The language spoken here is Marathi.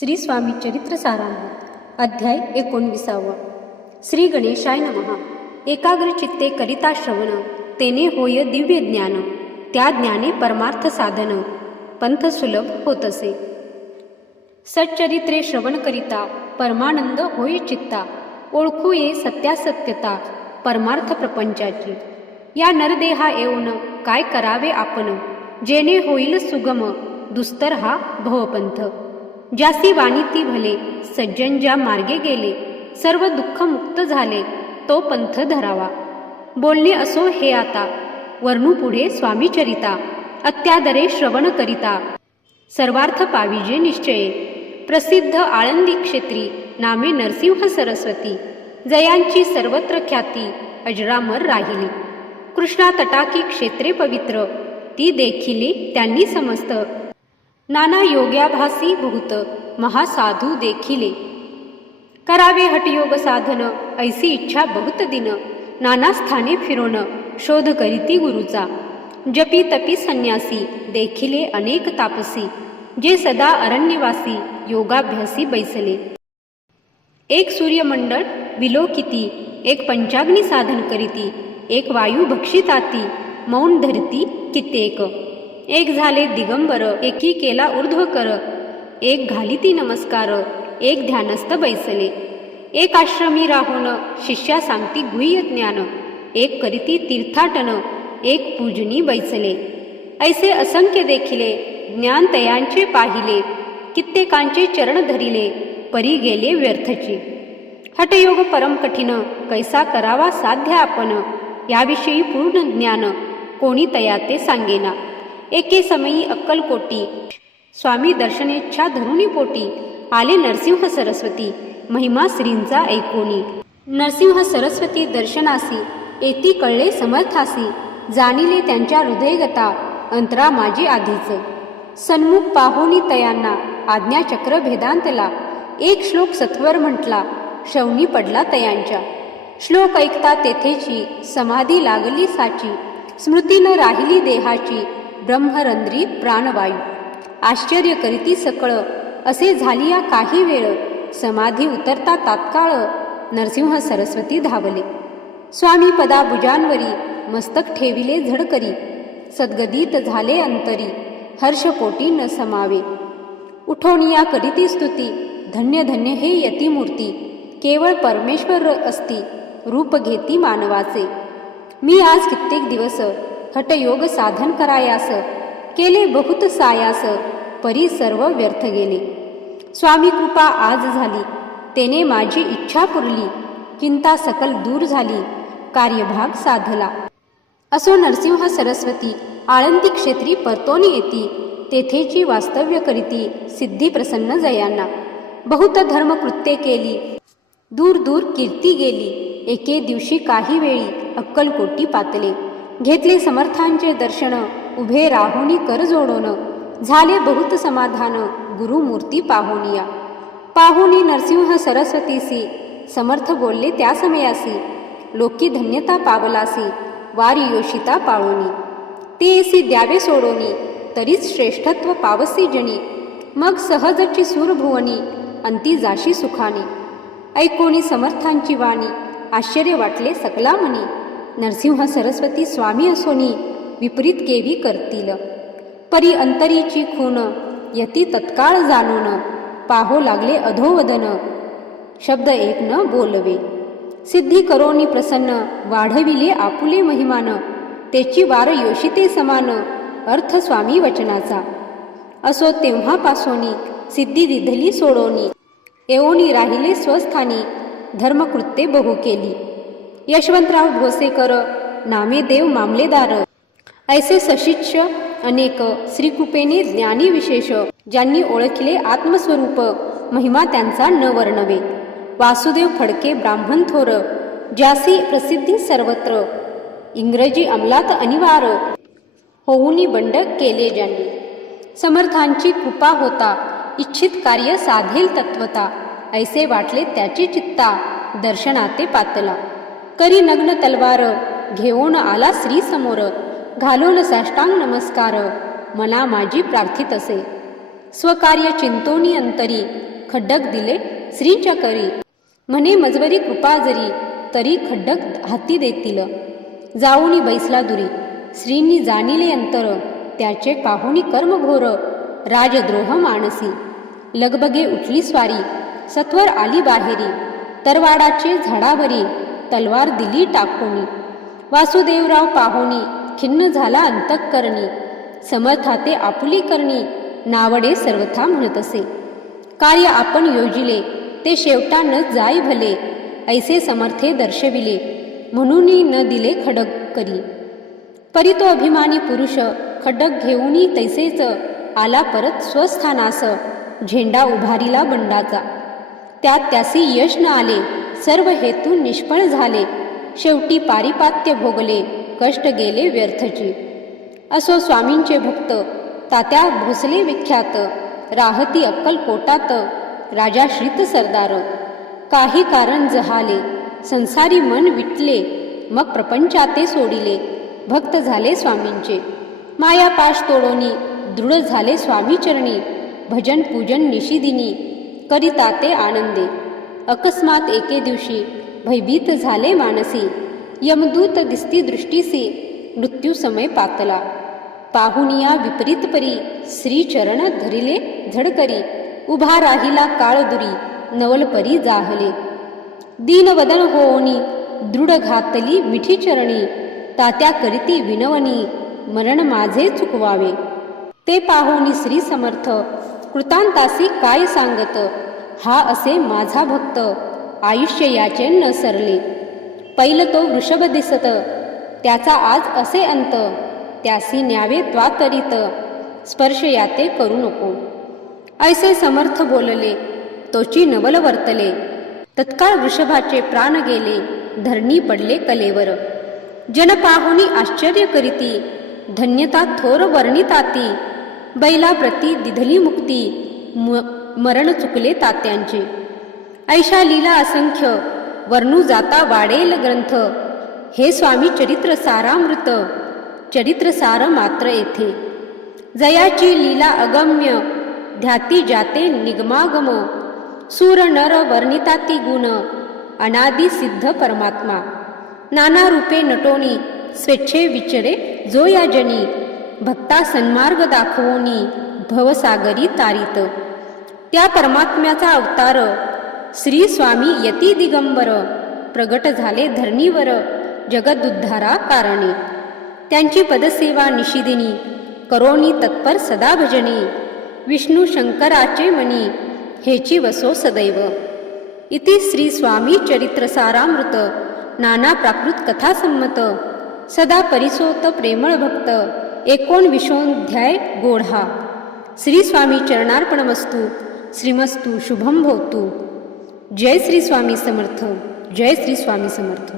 श्री स्वामी चरित्र सारामृत अध्याय एकोणविसावा. श्री गणेशाय नमहा एकाग्र चित्ते करिता श्रवण तेने होय दिव्य ज्ञान त्या ज्ञाने परमार्थ साधन पंथ सुलभ होत असे सच्चरित्रे श्रवण करिता परमानंद होय चित्ता ओळखू ये सत्यासत्यता परमार्थ प्रपंचाची. या नरदेहा येऊन काय करावे आपण? जेणे होईल सुगम दुस्तर हा भवपंथ. ज्यासी वाणी ती भले सज्जन ज्या मार्गे गेले सर्व दुःख मुक्त झाले तो पंथ धरावा. बोलणे असो हे आता वर्णू पुढे स्वामी चरिता अत्यादरे श्रवण करिता. सर्वार्थ पाविजे निश्चये प्रसिद्ध आळंदी क्षेत्री नामे नरसिंह सरस्वती जयांची सर्वत्र ख्याती अजरामर राहिली. कृष्णा तटाकी क्षेत्रे पवित्र ती देखिली त्यांनी समस्त नाना योग्याभासी बहुत महासाधू देखिले. करावे हटयोग साधन ऐसी इच्छा बहुत दिन. नाना स्थाने फिरोण शोध करीती गुरुचा. जपी तपी संन्यासी देखिले अनेक तापसी. जे सदा अरण्यवासी योगाभ्यासी बैसले. एक सूर्यमंडळ विलोकिती एक पंचाग्नी साधन करीती एक वायू भक्षिताती मौन धरती कित्येक. एक झाले दिगंबर एकी केला ऊर्ध्व कर एक घालिती नमस्कार एक ध्यानस्थ बैसले. एक आश्रमी राहून शिष्या सांगती गुह्य ज्ञान एक करीती तीर्थाटन एक पूजनी बैसले. ऐसे असंख्य देखिले ज्ञान तयांचे पाहिले कित्येकांचे चरण धरिले परी गेले व्यर्थची. हटयोग परम कठीण कैसा करावा साध्य आपण याविषयी पूर्ण ज्ञान कोणी तया ते सांगेना. एके समयी अक्कलकोटी स्वामी दर्शनेच्छा धरुणी पोटी. आले नरसिंह सरस्वती. महिमा श्रींचा ऐकोनी. नरसिंह सरस्वती दर्शनासी. एती कळले समर्थासी. जाणिले त्यांच्या हृदयगता. अंतरा माझी आधीच. सन्मुख पाहुनी तयांना. आज्ञाचक्र भेदांतला. एक श्लोक सत्वर म्हटला. शवनी पडला तयांच्या. श्लोक ऐकता तेथेची. समाधी लागली साची. स्मृतीनं राहिली देहाची. ब्रह्मरंद्री प्राणवायू. आश्चर्य करीती सकळ असे झाली या काही वेळ समाधी उतरता तात्काळ नरसिंह सरस्वती धावले. स्वामी पदा भुजांवरी मस्तक ठेविले झडकरी. सद्गदित झाले अंतरी हर्षकोटी न समावे. उठोनिया करीती स्तुती धन्य धन्य हे यतिमूर्ती. केवळ परमेश्वर असती रूप घेती मानवाचे. मी आज कित्येक दिवस हटयोग साधन करायास केले बहुत सायास परी सर्व व्यर्थ गेले. स्वामी कृपा आज झाली तेने माझी इच्छा पुरली चिंता सकल दूर झाली कार्यभाग साधला. असो नरसिंह सरस्वती आळंदी क्षेत्री परतोनी येती तेथेची वास्तव्य करीती सिद्धी प्रसन्न जयांना. बहुत धर्मकृत्ये केली दूर दूर कीर्ती गेली एके दिवशी काही वेळी अक्कलकोटी पातले. घेतले समर्थांचे दर्शन उभे राहुनी कर जोडोन. झाले बहुत समाधान गुरुमूर्ती पाहुनिया. पाहुनी नरसिंह सरस्वतीसी समर्थ बोलले त्या समयासी. लोकी धन्यता पावलासी वारी योषिता पाळोनी तेसी द्यावे सोडोनी तरीच श्रेष्ठत्व पावसी जणी मग सहजची सूरभुवनी अंती जाशी सुखानी. ऐकोनी समर्थांची वाणी आश्चर्य वाटले सकला मनी नरसिंह सरस्वती स्वामी असोनी विपरीत केवी करतील. परी अंतरीची खून यती तत्काळ जाणून पाहो लागले अधोवदन. शब्द एक न बोलवे. सिद्धी करोनी प्रसन्न वाढविले आपुले महिमान. तेची वार योषिते समान अर्थ स्वामी वचनाचा. असो तेव्हापासोनी सिद्धी दिधली सोडोनी. एवोनी राहिले स्वस्थानी धर्मकृत्ये बहु केली. यशवंतराव भोसेकर नामे देव मामलेदार. ऐसे सशिष्य अनेक श्रीकृपेने ज्ञानी विशेष ज्यांनी ओळखले आत्मस्वरूप महिमा त्यांचा न वर्णवे. वासुदेव फडके ब्राह्मण थोर ज्यासी प्रसिद्धी सर्वत्र. इंग्रजी अंमलात अनिवार होऊनी बंड केले ज्यांनी. समर्थांची कृपा होता इच्छित कार्य साधेल तत्वता. ऐसे वाटले त्याची चित्ता दर्शनाते पातला. करी नग्न तलवार घेऊन आला श्री समोर. घालून साष्टांग नमस्कार. मना माझी प्रार्थित असे स्वकार्य चिंतोनी अंतरी. खड्डक दिले श्रींच्या करी म्हणे मजवरी कृपा जरी तरी खड्डक हाती देतील. जाऊनी बैसला दुरी. श्रींनी जाणिले अंतर. त्याचे पाहुणी कर्म घोर राजद्रोह मानसी. लगबगे उठली स्वारी. सत्वर आली बाहेरी. तरवाडाचे झाडावरी. तलवार दिली टाकूनी. वासुदेवराव पाहुणी खिन्न झाला अंतकरणी. समर्थाते आपुली करणी नावडे सर्वथा म्हणत असे. कार्य आपण योजिले ते शेवटा न जाई भले. ऐसे समर्थे दर्शविले म्हणून न दिले खडक करी. परी तो अभिमानी पुरुष खडक घेऊनी तैसेच आला परत स्वस्थानास झेंडा उभारीला बंडाचा. त्यात त्यासी यश न आले सर्व हेतू निष्फळ झाले. शेवटी पारिपात्य भोगले कष्ट गेले व्यर्थची. असो स्वामींचे भक्त तात्या भोसले विख्यात. राहती अक्कलकोटात राजा श्रीत सरदार. काही कारण जहाले संसारी मन विटले मग प्रपंचाते सोडिले. भक्त झाले स्वामींचे. माया पाश तोडोनी दृढ झाले स्वामीचरणी भजन पूजन निशिदिनी करिता ते आनंदे. अकस्मात एके दिवशी भयभीत झाले मानसी. यमदूत दिसती दृष्टीसी मृत्यू समय पातला. पाहुनिया विपरीत परी श्री चरण धरिले झडकरी. उभा राहिला काळ दुरी नवलपरी जाहले. दीनवदन होऊनी दृढ घातली मिठी चरणी. तात्या करीती विनवणी मरण माझे चुकवावे. ते पाहुनी श्री समर्थ कृतांतासी काय सांगत? हा असे माझा भक्त. आयुष्य याचे न सरले पैल तो वृषभ दिसत. त्याचा आज असे अंत. त्यासी न्यावे त्वातरित स्पर्श याते करू नको. ऐसे समर्थ बोलले. तोची नवल वर्तले. तत्काळ वृषभाचे प्राण गेले. धरणी पडले कलेवर. जनपाहुनी आश्चर्य करीती. धन्यता थोर वर्णिताती. बैलाप्रती दिधली मुक्ती. मरण चुकले तात्यांचे. ऐशा लीला असंख्य वर्णू जाता वाडेल ग्रंथ. हे स्वामी चरित्र सारामृत चरित्र सार मात्र येथे. जयाची लीला अगम्य ध्याती जाते निगमागम. सूर नर वर्णिताती गुण अनादि सिद्ध परमात्मा. नाना रूपे नटोनी स्वेच्छे विचरे जो या जनी भक्ता सन्मार्ग दाखवोनी भवसागरी तारित. त्या परमात्म्याचा अवतार. श्री स्वामी यती दिगंबर. प्रगट झाले धरणीवर. जगदुद्धारा कारणे. त्यांची पदसेवा निशिदिनी करोनी तत्पर सदा भजनी. विष्णू शंकराचे मनी. हेची वसो सदैव. इति श्री स्वामी चरित्रसारामृत नाना प्राकृत कथा संमत. सदा परिसोत प्रेमळ भक्त. एकोणविशोध्याय गोढा. श्री स्वामी चरणार्पणमस्तू. श्रीमस्तू शुभम भवतु। जय श्री स्वामी समर्थ जय श्री स्वामी समर्थ।